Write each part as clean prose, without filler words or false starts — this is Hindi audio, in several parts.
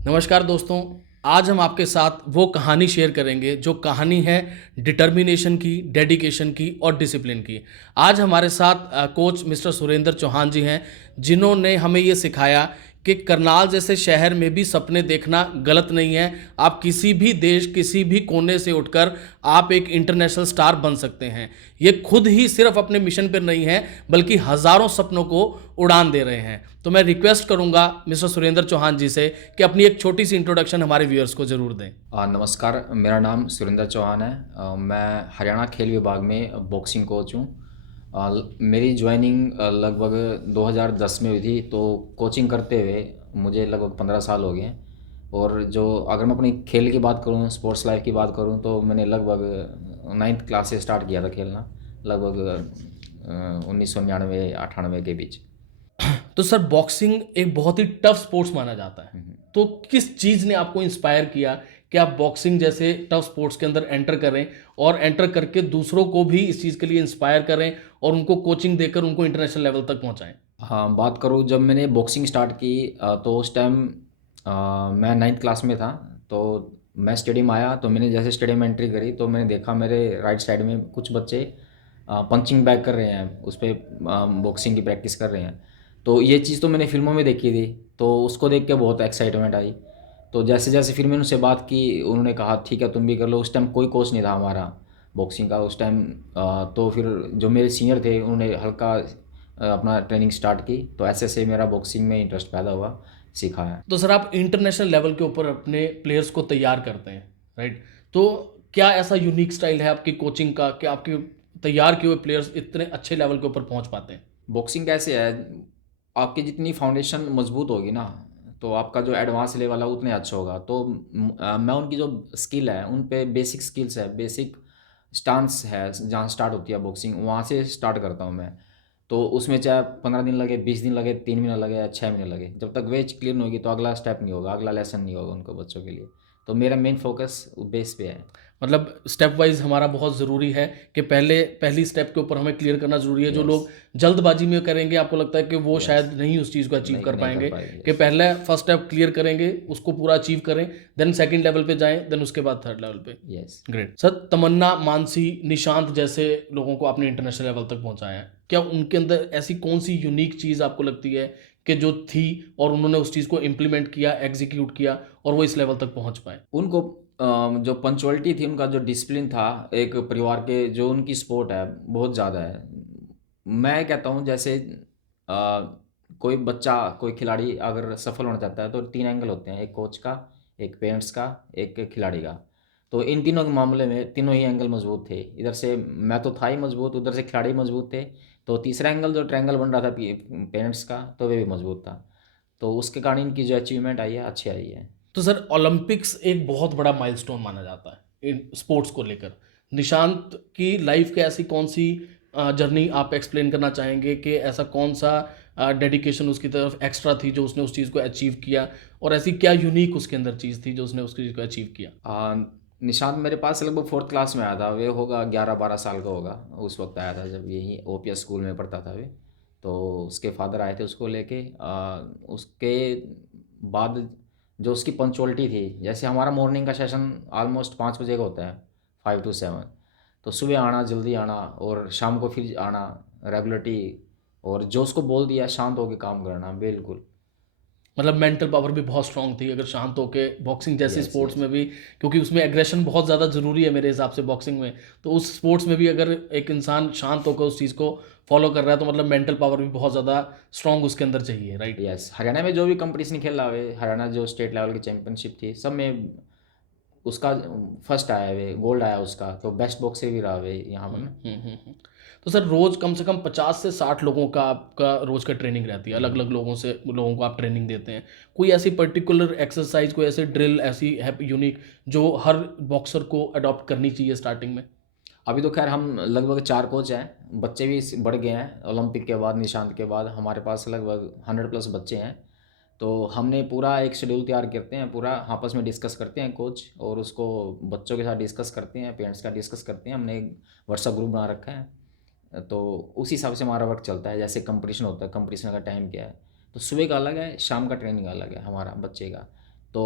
नमस्कार दोस्तों। आज हम आपके साथ वो कहानी शेयर करेंगे जो कहानी है डिटर्मिनेशन की, डेडिकेशन की और डिसिप्लिन की। आज हमारे साथ कोच मिस्टर सुरेंद्र चौहान जी हैं, जिन्होंने हमें ये सिखाया कि करनाल जैसे शहर में भी सपने देखना गलत नहीं है। आप किसी भी देश, किसी भी कोने से उठकर आप एक इंटरनेशनल स्टार बन सकते हैं। ये खुद ही सिर्फ अपने मिशन पर नहीं है, बल्कि हज़ारों सपनों को उड़ान दे रहे हैं। तो मैं रिक्वेस्ट करूंगा मिस्टर सुरेंद्र चौहान जी से कि अपनी एक छोटी सी इंट्रोडक्शन हमारे व्यूअर्स को जरूर दें। नमस्कार, मेरा नाम सुरेंद्र चौहान है। मैं हरियाणा खेल विभाग में बॉक्सिंग कोच हूँ। मेरी ज्वाइनिंग लगभग 2010 में हुई थी, तो कोचिंग करते हुए मुझे लगभग 15 साल हो गए हैं। और जो अगर मैं अपनी खेल की बात करूँ, स्पोर्ट्स लाइफ की बात करूँ, तो मैंने लगभग 9th क्लास से स्टार्ट किया था खेलना, लगभग 1999-98 के बीच। तो सर, बॉक्सिंग एक बहुत ही टफ स्पोर्ट्स माना जाता है। तो किस चीज़ ने आपको इंस्पायर किया कि आप बॉक्सिंग जैसे टफ स्पोर्ट्स के अंदर एंटर करें और एंटर करके दूसरों को भी इस चीज़ के लिए इंस्पायर करें और उनको कोचिंग देकर उनको इंटरनेशनल लेवल तक पहुंचाएं? हाँ, बात करूँ जब मैंने बॉक्सिंग स्टार्ट की, तो उस टाइम मैं 9th क्लास में था। तो मैं स्टेडियम आया, तो मैंने जैसे स्टेडियम एंट्री करी, तो मैंने देखा मेरे राइट साइड में कुछ बच्चे पंचिंग बैग कर रहे हैं, उस पर बॉक्सिंग की प्रैक्टिस कर रहे हैं। तो ये चीज़ तो मैंने फिल्मों में देखी थी, तो उसको देख के बहुत एक्साइटमेंट आई। तो जैसे जैसे फिर मैंने उनसे बात की, उन्होंने कहा ठीक है तुम भी कर लो। उस टाइम कोई कोच नहीं था हमारा बॉक्सिंग का उस टाइम। तो फिर जो मेरे सीनियर थे उन्होंने हल्का अपना ट्रेनिंग स्टार्ट की, तो ऐसे से मेरा बॉक्सिंग में इंटरेस्ट पैदा हुआ, सीखा है। तो सर, आप इंटरनेशनल लेवल के ऊपर अपने प्लेयर्स को तैयार करते हैं, राइट? तो क्या ऐसा यूनिक स्टाइल है आपकी कोचिंग का कि आपके तैयार किए हुए प्लेयर्स इतने अच्छे लेवल के ऊपर पहुंच पाते हैं? बॉक्सिंग कैसे है, आपकी जितनी फाउंडेशन मजबूत होगी ना, तो आपका जो एडवांस लेवल है उतने अच्छा होगा। तो मैं उनकी जो स्किल है, उन पे बेसिक स्किल्स है, बेसिक स्टांस है, जहाँ स्टार्ट होती है बॉक्सिंग, वहाँ से स्टार्ट करता हूँ मैं। तो उसमें चाहे 15 दिन लगे, 20 दिन लगे, 3 महीने लगे या 6 महीने लगे, जब तक वेज क्लियर नहीं होगी तो अगला स्टेप नहीं होगा, अगला लेसन नहीं होगा उनको बच्चों के लिए। तो मेरा मेन फोकस बेस पे है। मतलब स्टेप वाइज हमारा बहुत ज़रूरी है कि पहले पहली स्टेप के ऊपर हमें क्लियर करना ज़रूरी है। जो यस। लोग जल्दबाजी में करेंगे, आपको लगता है कि वो यस। शायद नहीं उस चीज़ को अचीव नहीं कर नहीं कर पाएंगे, पाएंगे। कि यस। पहले फर्स्ट स्टेप क्लियर करेंगे, उसको पूरा अचीव करें, देन सेकंड लेवल पे जाएं, देन उसके बाद थर्ड लेवल पे। Yes. Great sir. Tamanna, Mansi, Nishant जैसे लोगों को आपने इंटरनेशनल लेवल तक पहुंचाया है, क्या उनके अंदर ऐसी कौन सी यूनिक चीज़ आपको लगती है कि जो थी और उन्होंने उस चीज़ को इम्प्लीमेंट किया, एग्जीक्यूट किया और वो इस लेवल तक पहुंच पाए? उनको जो पंचुअलिटी थी, उनका जो डिसिप्लिन था, एक परिवार के जो उनकी सपोर्ट है बहुत ज़्यादा है। मैं कहता हूँ जैसे कोई बच्चा, कोई खिलाड़ी अगर सफल होना चाहता है, तो 3 एंगल होते हैं, एक कोच का, एक पेरेंट्स का, एक खिलाड़ी का। तो इन तीनों के मामले में तीनों ही एंगल मजबूत थे। इधर से मैं तो था ही मजबूत, उधर से खिलाड़ी मजबूत थे। तो तीसरा एंगल जो ट्रायंगल बन रहा था पेरेंट्स का, तो वे भी मजबूत था। तो उसके कारण इनकी जो अचीवमेंट आई है, अच्छी आई है। तो सर, ओलंपिक्स एक बहुत बड़ा माइलस्टोन माना जाता है इन स्पोर्ट्स को लेकर। निशांत की लाइफ के ऐसी कौन सी जर्नी आप एक्सप्लेन करना चाहेंगे कि ऐसा कौन सा डेडिकेशन उसकी तरफ एक्स्ट्रा थी जो उसने उस चीज़ को अचीव किया, और ऐसी क्या यूनिक उसके अंदर चीज़ थी जो उसने उस चीज़ को अचीव किया? निशांत मेरे पास लगभग 4th क्लास में आया था। वे होगा 11-12 साल का होगा, उस वक्त आया था जब यही ओपीएस स्कूल में पढ़ता था वे। तो उसके फादर आए थे उसको लेके। उसके बाद जो उसकी पंचुअलिटी थी, जैसे हमारा मॉर्निंग का सेशन ऑलमोस्ट 5 बजे का होता है, 5 to 7। तो सुबह आना, जल्दी आना, और शाम को फिर आना, रेगुलरिटी। और जो उसको बोल दिया शांत होकर काम करना, बिल्कुल। मतलब मेंटल पावर भी बहुत स्ट्रांग थी अगर शांत होके बॉक्सिंग जैसी यस। Sports yes. में भी, क्योंकि उसमें एग्रेशन बहुत ज़्यादा ज़रूरी है मेरे हिसाब से बॉक्सिंग में। तो उस स्पोर्ट्स में भी अगर एक इंसान शांत होकर उस चीज़ को फॉलो कर रहा है, तो मतलब मेंटल पावर भी बहुत ज़्यादा स्ट्रांग उसके अंदर चाहिए, राइट? यस, हरियाणा में जो भी कंपटीशन खेल रहा है, हरियाणा जो स्टेट लेवल की चैंपियनशिप थी, सब में उसका फर्स्ट आया वे, गोल्ड आया उसका। तो बेस्ट बॉक्सर भी रहा वे यहाँ पर ना। हम्म। तो सर, रोज कम से कम 50 से 60 लोगों का आपका रोज का ट्रेनिंग रहती है, अलग अलग लोगों को आप ट्रेनिंग देते हैं। कोई ऐसी पर्टिकुलर एक्सरसाइज, कोई ऐसे ड्रिल ऐसी है यूनिक जो हर बॉक्सर को अडॉप्ट करनी चाहिए स्टार्टिंग में? अभी तो खैर हम लगभग 4 कोच हैं, बच्चे भी बढ़ गए हैं। ओलंपिक के बाद, निशांत के बाद हमारे पास लगभग 100+ बच्चे हैं। तो हमने पूरा एक शेड्यूल तैयार करते हैं, पूरा आपस में डिस्कस करते हैं कोच, और उसको बच्चों के साथ डिस्कस करते हैं, पेरेंट्स का डिस्कस करते हैं। हमने एक व्हाट्सएप ग्रुप बना रखा है, तो उसी हिसाब से हमारा वर्क चलता है। जैसे कंपटीशन होता है, कंपटीशन का टाइम क्या है, तो सुबह का अलग है, शाम का ट्रेनिंग अलग है हमारा बच्चे का। तो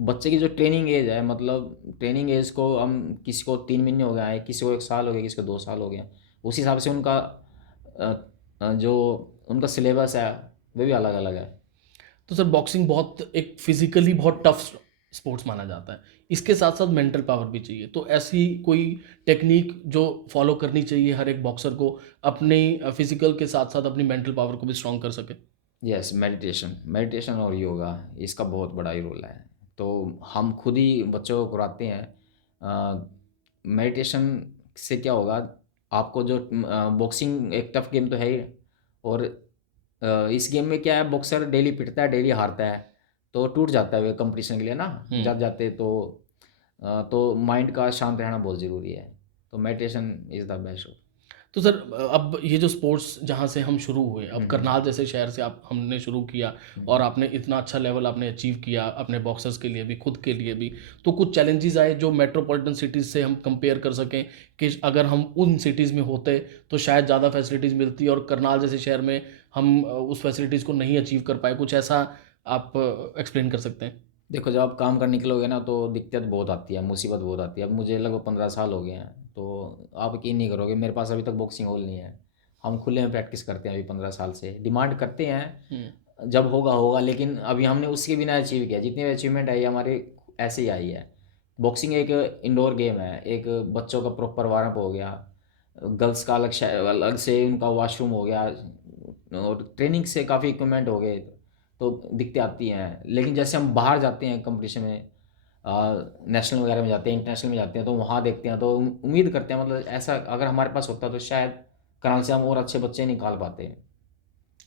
बच्चे की जो ट्रेनिंग एज है, मतलब ट्रेनिंग एज को हम किसी को 3 महीने हो गया है, किसी को 1 साल हो गया, किसी को 2 साल हो गया, उस हिसाब से उनका जो उनका सिलेबस है वो भी अलग अलग है। तो सर बॉक्सिंग बहुत एक फिजिकली बहुत टफ स्पोर्ट्स माना जाता है, इसके साथ साथ मेंटल पावर भी चाहिए, तो ऐसी कोई टेक्निक जो फॉलो करनी चाहिए हर एक बॉक्सर को अपने फिजिकल के साथ साथ अपनी मेंटल पावर को भी स्ट्रॉन्ग कर सके? यस, मेडिटेशन, मेडिटेशन और योगा, इसका बहुत बड़ा ही रोल है। तो हम खुद ही बच्चों को कराते हैं। मेडिटेशन से क्या होगा, आपको जो बॉक्सिंग एक टफ गेम तो है ही, और इस गेम में क्या है, बॉक्सर डेली पिटता है, डेली हारता है, तो टूट जाता है वे कंपटीशन के लिए ना, जाते जाते। तो माइंड का शांत रहना बहुत ज़रूरी है, तो मेडिटेशन इज़ द बेस्ट। तो सर अब ये जो स्पोर्ट्स जहाँ से हम शुरू हुए, अब करनाल जैसे शहर से आप हमने शुरू किया और आपने इतना अच्छा लेवल आपने अचीव किया अपने बॉक्सर्स के लिए भी, खुद के लिए भी, तो कुछ चैलेंजेस आए जो मेट्रोपॉलिटन सिटीज़ से हम कंपेयर कर सकें कि अगर हम उन सिटीज़ में होते तो शायद ज़्यादा फैसिलिटीज़ मिलती और करनाल जैसे शहर में हम उस फैसिलिटीज़ को नहीं अचीव कर पाए, कुछ ऐसा आप एक्सप्लेन कर सकते हैं? देखो, जब आप काम करने निकलोगे ना, तो दिक्कत बहुत आती है, मुसीबत बहुत आती है। अब मुझे लगभग 15 साल हो गए हैं, तो आप यकीन नहीं करोगे, मेरे पास अभी तक बॉक्सिंग हॉल नहीं है। हम खुले में प्रैक्टिस करते हैं अभी 15 साल से, डिमांड करते हैं जब होगा होगा, लेकिन अभी हमने उसके बिना अचीव किया। जितनी भी अचीवमेंट है ये हमारे ऐसे ही आई है। बॉक्सिंग एक इंडोर गेम है, एक बच्चों का प्रॉपर वार्म अप हो गया, गर्ल्स का अलग अलग से उनका वॉशरूम हो गया, और ट्रेनिंग से काफ़ी इक्विपमेंट हो गए, तो दिक्कतें आती हैं। लेकिन जैसे हम बाहर जाते हैं कंपटीशन में, नेशनल वगैरह में जाते हैं, इंटरनेशनल में जाते हैं, तो वहाँ देखते हैं, तो उम्मीद करते हैं, मतलब ऐसा अगर हमारे पास होता तो शायद कराल से हम और अच्छे बच्चे निकाल पाते हैं।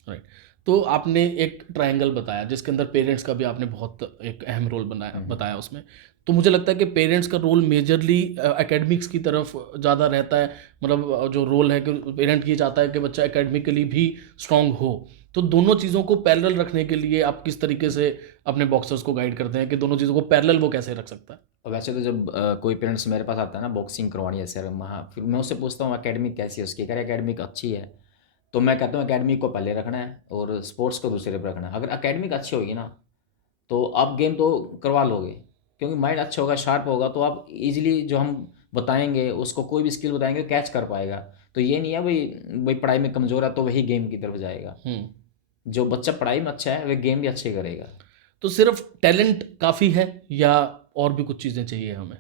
राइट। तो आपने एक ट्रायंगल बताया जिसके अंदर पेरेंट्स का भी आपने बहुत एक अहम रोल बनाया बताया उसमें, तो मुझे लगता है कि पेरेंट्स का रोल मेजरली एकेडमिक्स की तरफ ज़्यादा रहता है, मतलब जो रोल है कि पेरेंट ये चाहता है कि बच्चा एकेडमिकली भी स्ट्रांग हो, तो दोनों चीज़ों को पैरेलल रखने के लिए आप किस तरीके से अपने बॉक्सर्स को गाइड करते हैं कि दोनों चीज़ों को पैरेलल वो कैसे रख सकता है? और वैसे तो जब कोई पेरेंट्स मेरे पास आता है ना बॉक्सिंग करवानी है सर, वहाँ फिर मैं उससे पूछता हूँ एकेडमिक कैसी है उसकी, कह रहे एकेडमिक अच्छी है। तो मैं कहता हूँ एकेडमिक को पहले रखना है और स्पोर्ट्स को दूसरे पर रखना है। अगर एकेडमिक अच्छी होगी ना, तो आप गेम तो करवा लोगे, क्योंकि माइंड अच्छा होगा, शार्प होगा, तो आप इजीली जो हम बताएंगे उसको, कोई भी स्किल बताएंगे कैच कर पाएगा। तो ये नहीं है भाई भाई पढ़ाई में कमज़ोर है तो वही गेम की तरफ जाएगा। जो बच्चा पढ़ाई में अच्छा है वह गेम भी अच्छे करेगा। तो सिर्फ टैलेंट काफ़ी है या और भी कुछ चीज़ें चाहिए हमें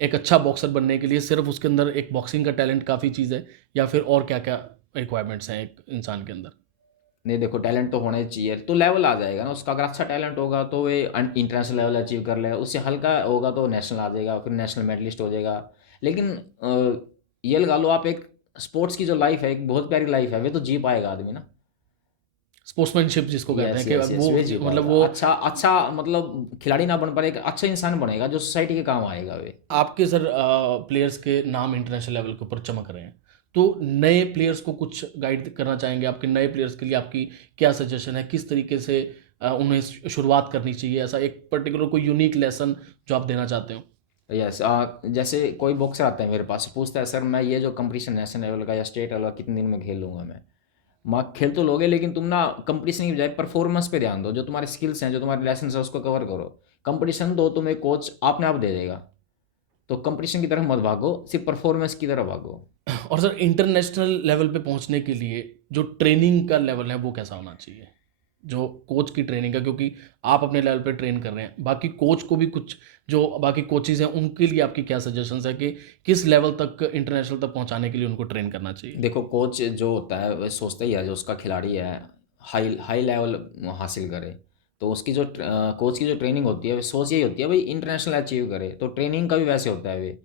एक अच्छा बॉक्सर बनने के लिए? सिर्फ उसके अंदर एक बॉक्सिंग का टैलेंट काफ़ी चीज़ है या फिर और क्या क्या रिक्वायरमेंट्स हैं एक इंसान के अंदर? नहीं, देखो टैलेंट तो होना ही चाहिए, तो लेवल आ जाएगा ना उसका। अगर अच्छा टैलेंट होगा तो वे इंटरनेशनल लेवल अचीव कर लेगा, उससे हल्का होगा तो नेशनल आ जाएगा, फिर नेशनल मेडलिस्ट हो जाएगा। लेकिन ये लगा लो आप, एक स्पोर्ट्स की जो लाइफ है एक बहुत प्यारी लाइफ है, वे तो जी पाएगा आदमी ना। स्पोर्ट्समैनशिप जिसको कहते यस हैं कि यस यस, वो वे जी मतलब पाएगा। वो अच्छा अच्छा, मतलब खिलाड़ी ना बन पाए, एक अच्छा इंसान बनेगा जो सोसाइटी के काम आएगा वे। आपके सर प्लेयर्स के नाम इंटरनेशनल लेवल के ऊपर चमक रहे हैं, तो नए प्लेयर्स को कुछ गाइड करना चाहेंगे? आपके नए प्लेयर्स के लिए आपकी क्या सजेशन है, किस तरीके से उन्हें शुरुआत करनी चाहिए, ऐसा एक पर्टिकुलर कोई यूनिक लेसन जो आप देना चाहते हो? यस, जैसे कोई बॉक्सर आता है मेरे पास, पूछता है सर मैं ये जो कंपटीशन नेशनल लेवल का या स्टेट लेवल का कितने दिन में खेल लूँगा मैं। माँ खेल तो लोगे, लेकिन तुम ना कंपटीशन की बजाय परफॉर्मेंस पे ध्यान दो, जो तुम्हारे स्किल्स हैं, जो तुम्हारे लेसन है, उसको कवर करो। कंपटीशन दो तुम्हें कोच आपने आप दे देगा, तो कंपटीशन की तरफ मत भागो, सिर्फ परफॉर्मेंस की तरफ भागो। और सर इंटरनेशनल लेवल पे पहुंचने के लिए जो ट्रेनिंग का लेवल है वो कैसा होना चाहिए, जो कोच की ट्रेनिंग है, क्योंकि आप अपने लेवल पे ट्रेन कर रहे हैं, बाकी कोच को भी कुछ जो बाकी कोचेज हैं उनके लिए आपकी क्या सजेशंस है कि किस लेवल तक इंटरनेशनल तक पहुंचाने के लिए उनको ट्रेन करना चाहिए? देखो, कोच जो होता है वह सोचता ही है जो उसका खिलाड़ी है हाई हाई लेवल हासिल करे, तो उसकी जो कोच की जो ट्रेनिंग होती है वो सोच यही होती है भाई इंटरनेशनल अचीव करे। तो ट्रेनिंग का भी वैसे होता है, वे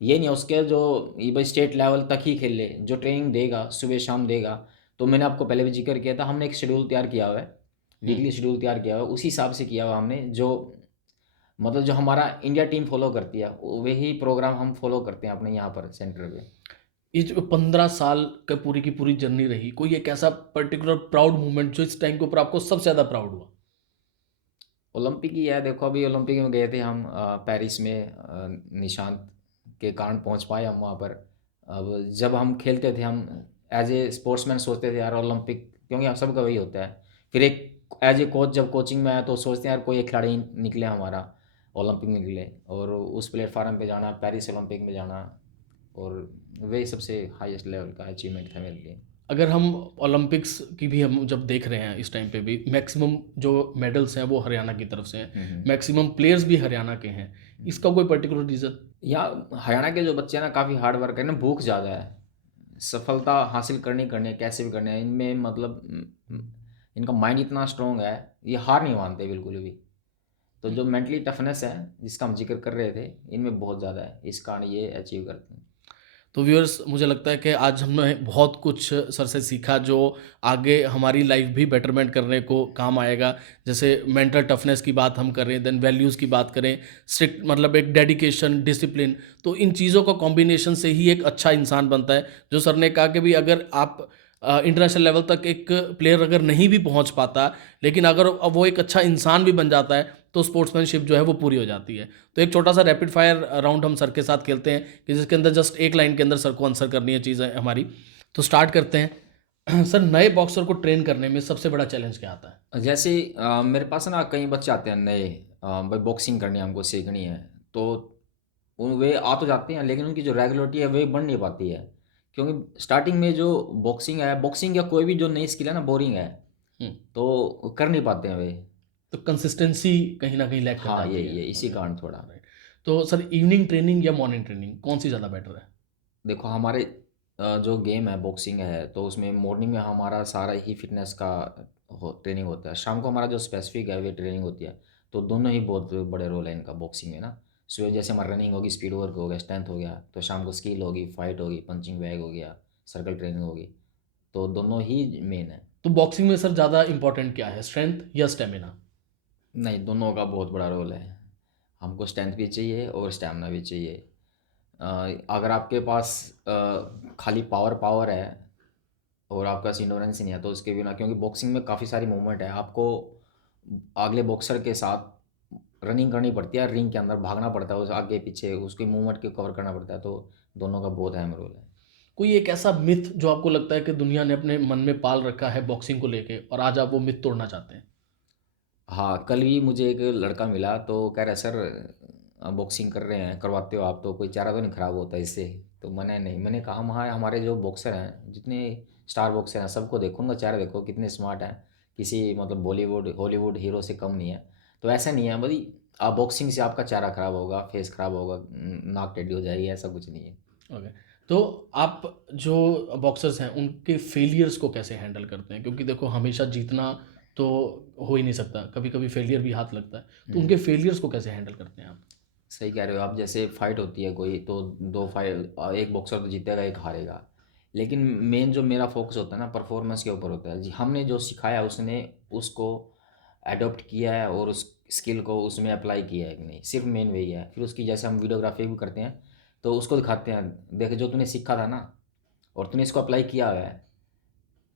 ये नहीं है उसके जो ये भाई स्टेट लेवल तक ही खेले, जो ट्रेनिंग देगा सुबह शाम देगा। तो मैंने आपको पहले भी जिक्र किया था, हमने एक शेड्यूल तैयार किया हुआ है, वीकली शेड्यूल तैयार किया हुआ है, उसी हिसाब से किया हुआ हमने। जो मतलब जो हमारा इंडिया टीम फॉलो करती है वही प्रोग्राम हम फॉलो करते हैं अपने यहाँ पर सेंटर पे। ये जो 15 साल का पूरी की पूरी जर्नी रही, कोई एक ऐसा पर्टिकुलर प्राउड मोमेंट जो इस टाइम के ऊपर आपको सबसे ज़्यादा प्राउड हुआ? ओलंपिक ही है। देखो अभी ओलंपिक में गए थे हम पेरिस में, निशांत के कारण पहुंच पाए हम वहाँ पर। अब जब हम खेलते थे हम एज ए स्पोर्ट्समैन सोचते थे यार ओलंपिक, क्योंकि हम सबका वही होता है। फिर एक एज ए कोच जब कोचिंग में आया तो सोचते हैं यार कोई एक खिलाड़ी निकले हमारा, ओलंपिक में निकले, और उस प्लेटफार्म पे जाना, पेरिस ओलंपिक में जाना, और वही सबसे हाईएस्ट लेवल का अचीवमेंट था मेरे लिए। अगर हम ओलंपिक्स की भी हम जब देख रहे हैं इस टाइम पे भी मैक्सिमम जो मेडल्स हैं वो हरियाणा की तरफ से हैं, मैक्सिमम प्लेयर्स भी हरियाणा के हैं, इसका कोई पर्टिकुलर रीज़न? यहाँ हरियाणा के जो बच्चे हैं ना काफ़ी हार्ड वर्क है ना, भूख ज़्यादा है, सफलता हासिल करनी है, कैसे भी करनी है, इनमें मतलब इनका माइंड इतना स्ट्रॉन्ग है, ये हार नहीं मानते बिल्कुल भी। तो जो मेंटली टफनेस है जिसका हम जिक्र कर रहे थे, इनमें बहुत ज़्यादा है, इस कारण ये अचीव करते हैं। तो व्यूअर्स, मुझे लगता है कि आज हमने बहुत कुछ सर से सीखा जो आगे हमारी लाइफ भी बेटरमेंट करने को काम आएगा। जैसे मेंटल टफनेस की बात हम कर रहे हैं, देन वैल्यूज़ की बात करें, स्ट्रिक्ट मतलब एक डेडिकेशन, डिसिप्लिन, तो इन चीज़ों का कॉम्बिनेशन से ही एक अच्छा इंसान बनता है। जो सर ने कहा कि भी अगर आप इंटरनेशनल लेवल तक एक प्लेयर अगर नहीं भी पहुंच पाता, लेकिन अगर वो एक अच्छा इंसान भी बन जाता है तो स्पोर्ट्समैनशिप जो है वो पूरी हो जाती है। तो एक छोटा सा रैपिड फायर राउंड हम सर के साथ खेलते हैं कि जिसके अंदर जस्ट एक लाइन के अंदर सर को आंसर करनी है चीज़ है हमारी। तो स्टार्ट करते हैं। सर, नए बॉक्सर को ट्रेन करने में सबसे बड़ा चैलेंज क्या आता है? जैसे मेरे पास ना कई बच्चे आते हैं नए, भाई बॉक्सिंग करनी है हमको, सीखनी है, तो वे आ तो जाते हैं लेकिन उनकी जो रेगुलरिटी है वे बन नहीं पाती है, क्योंकि स्टार्टिंग में जो बॉक्सिंग या कोई भी जो नई स्किल है ना, बोरिंग है, हम्म, तो कर नहीं पाते हैं वे। तो कंसिस्टेंसी कहीं ना कहीं लैक कर हाँ, जाती है। ये इसी कारण थोड़ा। राइट। तो सर, इवनिंग ट्रेनिंग या मॉर्निंग ट्रेनिंग कौन सी ज़्यादा बेटर है? देखो हमारे जो गेम है बॉक्सिंग है, तो उसमें मॉर्निंग में हमारा सारा ही फिटनेस का ट्रेनिंग होता है, शाम को हमारा जो स्पेसिफिक है वे ट्रेनिंग होती है। तो दोनों ही बहुत बड़े रोल है इनका बॉक्सिंग में ना। सुबह जैसे हमारा रनिंग होगी, स्पीड वर्क हो गया, स्ट्रेंथ हो गया, तो शाम को स्किल होगी, फाइट होगी, पंचिंग बैग हो गया, सर्कल ट्रेनिंग होगी, तो दोनों ही मेन है। तो बॉक्सिंग में सर ज़्यादा इंपॉर्टेंट क्या है, स्ट्रेंथ या स्टेमिना? नहीं, दोनों का बहुत बड़ा रोल है, हमको स्ट्रेंथ भी चाहिए और स्टेमिना भी चाहिए। अ, अगर आपके पास खाली पावर पावर है और आपके पास इंडोरेंस नहीं है, तो उसके बिना, क्योंकि बॉक्सिंग में काफ़ी सारी मूवमेंट है, आपको अगले बॉक्सर के साथ रनिंग करनी पड़ती है, रिंग के अंदर भागना पड़ता है, उस आगे पीछे उसकी मूवमेंट को कवर करना पड़ता है, तो दोनों का बहुत अहम रोल है। कोई एक ऐसा मिथ जो आपको लगता है कि दुनिया ने अपने मन में पाल रखा है बॉक्सिंग को लेके और आज आप वो मिथ तोड़ना चाहते हैं? हाँ, कल भी मुझे एक लड़का मिला तो कह रहा है सर, बॉक्सिंग कर रहे हैं, करवाते हो आप तो कोई चारा तो नहीं खराब होता इससे? तो मैंने कहा वहाँ हमारे जो बॉक्सर हैं, जितने स्टार बॉक्सर हैं, सबको देखो, उनका चेहरा देखो कितने स्मार्ट हैं, किसी मतलब बॉलीवुड हॉलीवुड हीरो से कम नहीं है। तो ऐसा नहीं है भाई आप बॉक्सिंग से आपका चेहरा खराब होगा, फेस खराब होगा, नाक टेढ़ी हो जाएगी, ऐसा कुछ नहीं है। ओके। तो आप जो बॉक्सर्स हैं उनके फेलियर्स को कैसे हैंडल करते हैं? क्योंकि देखो, हमेशा जीतना तो हो ही नहीं सकता, कभी कभी फेलियर भी हाथ लगता है, तो उनके फेलियर्स को कैसे हैंडल करते हैं आप? सही कह रहे हो आप, जैसे फाइट होती है कोई, तो दो फाइट, एक बॉक्सर तो जीतेगा, एक हारेगा, लेकिन मेन जो मेरा फोकस होता है ना, परफॉर्मेंस के ऊपर होता है जी। हमने जो सिखाया उसने उसको अडॉप्ट किया है और उस स्किल को उसमें अप्लाई किया है कि नहीं, सिर्फ मेन वही है। फिर उसकी जैसे हम वीडियोग्राफी भी करते हैं तो उसको दिखाते हैं, देख जो तूने सीखा था ना और तूने इसको अप्लाई किया हुआ है,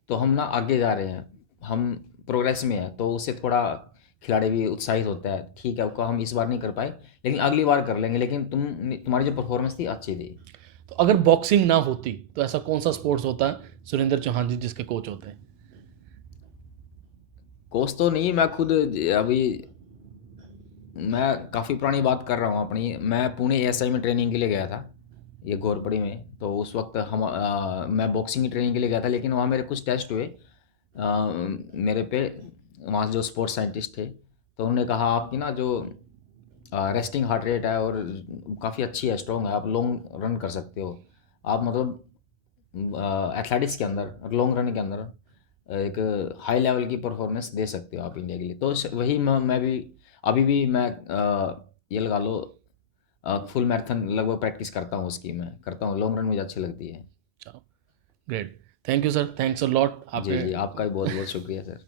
तो हम ना आगे जा रहे हैं, हम प्रोग्रेस में है, तो उससे थोड़ा खिलाड़ी भी उत्साहित होता है, ठीक है, उसको हम इस बार नहीं कर पाए लेकिन अगली बार कर लेंगे, लेकिन तुम्हारी जो परफॉर्मेंस थी अच्छी थी। तो अगर बॉक्सिंग ना होती तो ऐसा कौन सा स्पोर्ट्स होता है सुरेंद्र चौहान जी जिसके कोच होते हैं? कोच तो नहीं, मैं खुद अभी, मैं काफ़ी पुरानी बात कर रहा हूँ अपनी, मैं पुणे एएसआई में ट्रेनिंग के लिए गया था, ये घोरपड़ी में, तो उस वक्त मैं बॉक्सिंग की ट्रेनिंग के लिए गया था, लेकिन वहाँ मेरे कुछ टेस्ट हुए मेरे पे, वहाँ जो स्पोर्ट्स साइंटिस्ट थे, तो उन्होंने कहा आपकी ना जो रेस्टिंग हार्ट रेट है और काफ़ी अच्छी है, स्ट्रॉन्ग है, आप लॉन्ग रन कर सकते हो, आप मतलब एथलेटिक्स के अंदर लॉन्ग रन के अंदर एक हाई लेवल की परफॉर्मेंस दे सकते हो आप इंडिया के लिए। तो वही मैं भी अभी भी मैं ये लगा लो फुल मैराथन लगभग प्रैक्टिस करता हूँ, उसकी मैं करता हूँ, लॉन्ग रन मुझे अच्छी लगती है। चलो, great. Thank you sir, thanks a lot. जी आपने जी, आपका भी बहुत बहुत शुक्रिया सर।